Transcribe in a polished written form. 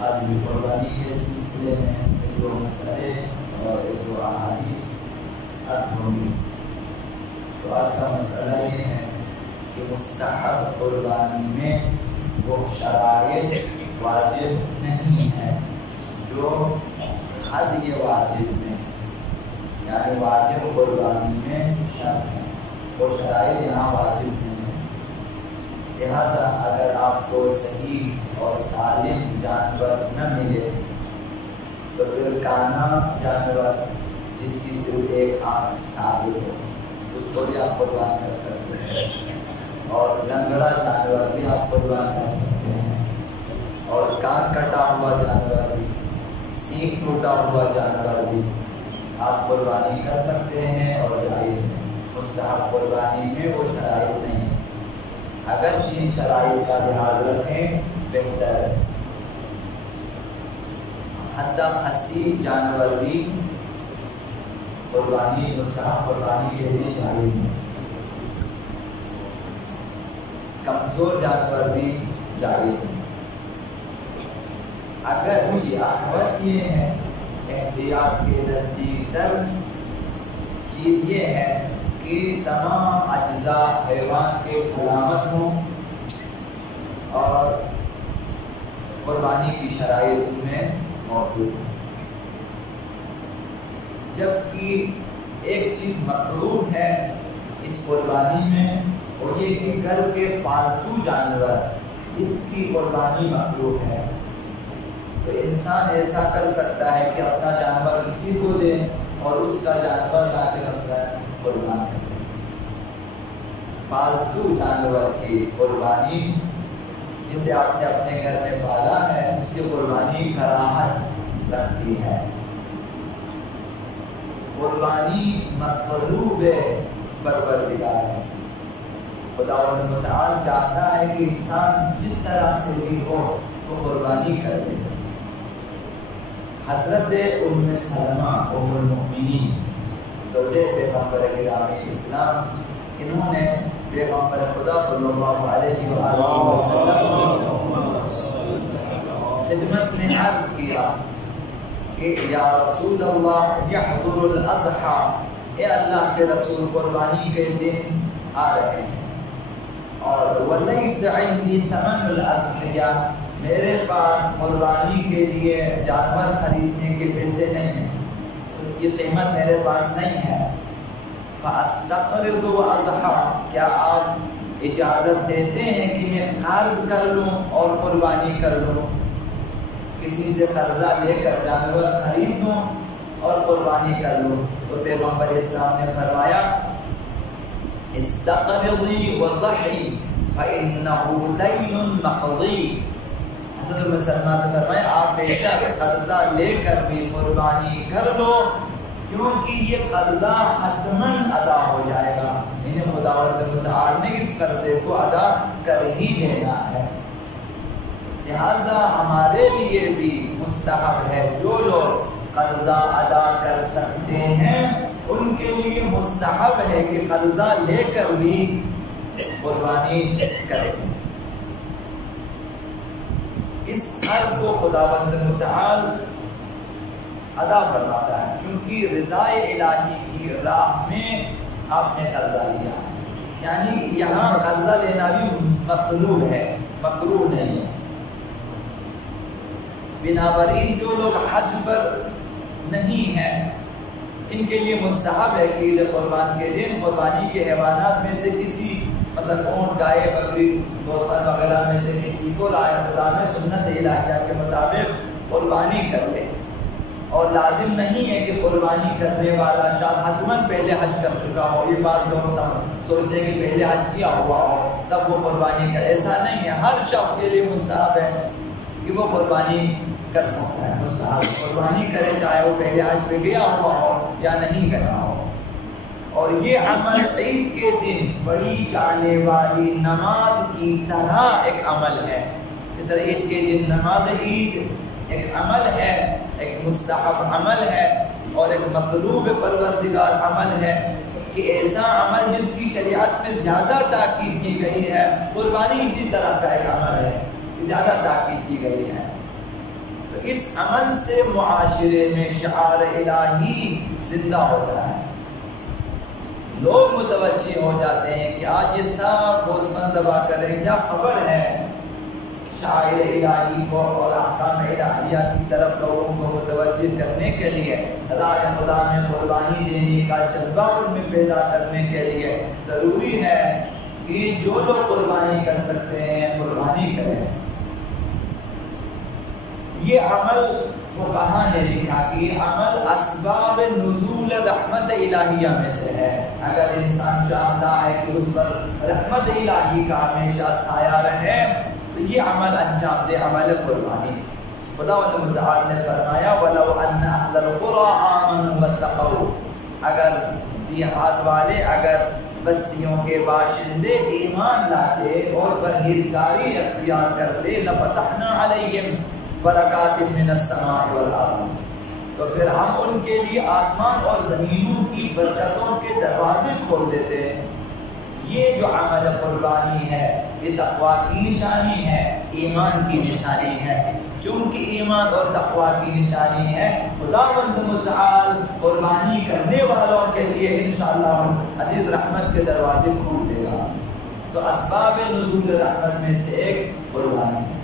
آج بھی قربانی کے سلسلے میں ایک دو مسئلے اور ایک دو احادیث عرض ہوں گی۔ تو آج کا مسئلہ یہ ہے کہ مستحب قربانی میں وہ شرائط واجب نہیں ہے جو حد یہ واجب میں، یعنی واجب قربانی میں شرط ہے، وہ شرائط یہاں واجب نہیں ہے۔ لہذا اگر آپ کو صحیح اور سالم جانور نہ ملے تو پھر کانا جانور جس کی صرف ایک آنکھ ثابت ہو اس کو بھی آپ قربان کر سکتے ہیں، اور لنگڑا جانور بھی آپ قربان کر سکتے ہیں، اور کان کٹا ہوا جانور بھی، سینگ ٹوٹا ہوا جانور بھی آپ قربانی کر سکتے ہیں اور جائز ہے۔ مستحب قربانی میں وہ شرائط نہیں، اگر ان شرائط کا لحاظ رکھیں بہتر ہے۔ حتی خصی جانور بھی قربانی مستحب قربانی کے لیے جائز ہے، کمزور جانور بھی جائز ہے۔ اگر احوط یہ ہے، احتیاط کے نزدیک تر چیز یہ ہے کہ تمام اجزاء حیوان کے سلامت ہوں اور قربانی کی شرائط میں موجود ہوں، جبکہ ایک چیز مکروہ ہے اس قربانی میں، وہ یہ کہ گھر کے پالتو جانور اس کی قربانی مکروہ ہے۔ تو انسان ایسا کر سکتا ہے کہ اپنا جانور کسی کو دے اور اس کا جانور لا کے مثلا قربان کرے۔ پالتو جانور کی قربانی جسے آپ نے اپنے گھر میں پالا ہے اس کی قربانی کراہت رکھتی ہے۔ قربانی مطلوب پروردگار ہے، خدا متعال چاہتا ہے کہ انسان جس طرح سے بھی ہو وہ قربانی کر دے۔ حضرت ام سلمہ ام المؤمنین زوجہ پیغمبر گرامی اسلام، انہوں نے پیغمبر خدا صلی اللہ علیہ وسلم خدمت میں عرض کیا کہ یا رسول اللہ یحضر الاضحی، اے اللہ کے رسول قربانی کے دن آ رہے ہیں، اور ولیس عندی ثمن الاضحیہ، میرے پاس قربانی کے لیے جانور خریدنے کے پیسے نہیں ہیں، اس کی قیمت میرے پاس نہیں ہے۔ فاستقرض واضحی، کیا آپ اجازت دیتے ہیں کہ میں قرض کر لوں اور قربانی کر لوں؟ کسی سے قرضہ لے کر جانور خرید لوں اور قربانی کر لوں؟ تو پیغمبر اسلام نے فرمایا استقرضی وضحی فإنه دین مقضی۔ حضرت مسلمان سے فرمایا آپ بے شک قرضہ لے کر بھی قربانی کر لو، کیونکہ یہ قرضہ حتماً ادا ہو جائے گا، یعنی خداوند متعال نے اس قرضے کو ادا کر ہی دینا ہے۔ لہذا ہمارے لیے بھی مستحب ہے، جو لوگ قرضہ ادا کر سکتے ہیں ان کے لیے مستحب ہے کہ قرضہ لے کر بھی قربانی کریں۔ اس قرض کو خداوند متعال ادا فرماتا ہے، کیونکہ رضا الہی کی راہ میں آپ نے قرضہ لیا، یعنی یہاں قرضہ لینا بھی مطلوب ہے، مکروہ نہیں ہے۔ بنابراین جو لوگ حج پر نہیں ہیں ان کے لیے مستحب ہے کہ عید قربان کے دن قربانی کے حیوانات میں سے کسی، مثلا اونٹ، گائے، بکری، گوسفند وغیرہ میں سے کسی کو رائے خدا میں سنت الہیہ کے مطابق قربانی کر لے، اور لازم نہیں ہے کہ قربانی کرنے والا شخص حتماً پہلے حج کر چکا ہو۔ یہ بات لوگ سوچتے ہیں کہ پہلے حج کیا ہوا ہو تب وہ قربانی کرے، ایسا نہیں ہے۔ ہر شخص کے لیے مستحب ہے کہ وہ قربانی کر سکتا ہے، مستحب قربانی کرے، چاہے وہ پہلے حج پہ گیا ہوا ہو یا نہیں گیا ہو۔ اور یہ عمل عید کے دن پڑھی جانے والی نماز کی طرح ایک عمل ہے، اس طرح عید کے دن نماز عید ایک عمل ہے، ایک مستحب عمل ہے اور ایک مطلوب پروردگار عمل ہے کہ ایسا عمل جس کی شریعت میں زیادہ تاکید کی گئی ہے۔ قربانی اسی طرح کا ایک عمل ہے، زیادہ تاکید کی گئی ہے۔ اس عمل سے معاشرے میں شعار الہی زندہ ہوتا ہے. لوگ متوجہ ہو جاتے ہیں کہ آج یہ سب گوسفند ذبح کریں، کیا خبر ہے؟ شعائر الہی کو اور احکام الہیہ کی طرف لوگوں کو متوجہ کرنے کے لیے، راہ خدا میں قربانی دینے کا جذبہ ان میں پیدا کرنے کے لیے ضروری ہے کہ جو لوگ قربانی کر سکتے ہیں قربانی کریں. یہ عمل فقہا نے لکھا کہ یہ عمل اسباب نزول رحمت الہیہ میں سے ہے. اگر انسان چاہتا ہے کہ اس پر رحمت الہی کا ہمیشہ سایہ رہے تو یہ عمل انجام دے، عمل قربانی. خداوند متعال نے فرمایا وَلَوْ أَنَّ أَهْلَ الْقُرَىٰ آمَنُوا وَاتَّقَوْا، اگر دیہات والے، اگر بستیوں کے باشندے ایمان لاتے اور پرہیزگاری اختیار کرتے لَفَتَحْنَا عَلَيْهِمْ برکات من السماء والارض، تو پھر ہم ان کے لیے آسمان اور زمینوں کی برکتوں کے دروازے کھول دیتے ہیں. یہ جو عمل قربانی ہے یہ تقویٰ کی نشانی ہے، ایمان کی نشانی ہے. چونکہ ایمان اور تقویٰ کی نشانی ہے، خداوند متعال قربانی کرنے والوں کے لیے انشاءاللہ عزیز رحمت کے دروازے کھول دے گا. تو اسباب نزول رحمت میں سے ایک قربانی ہے.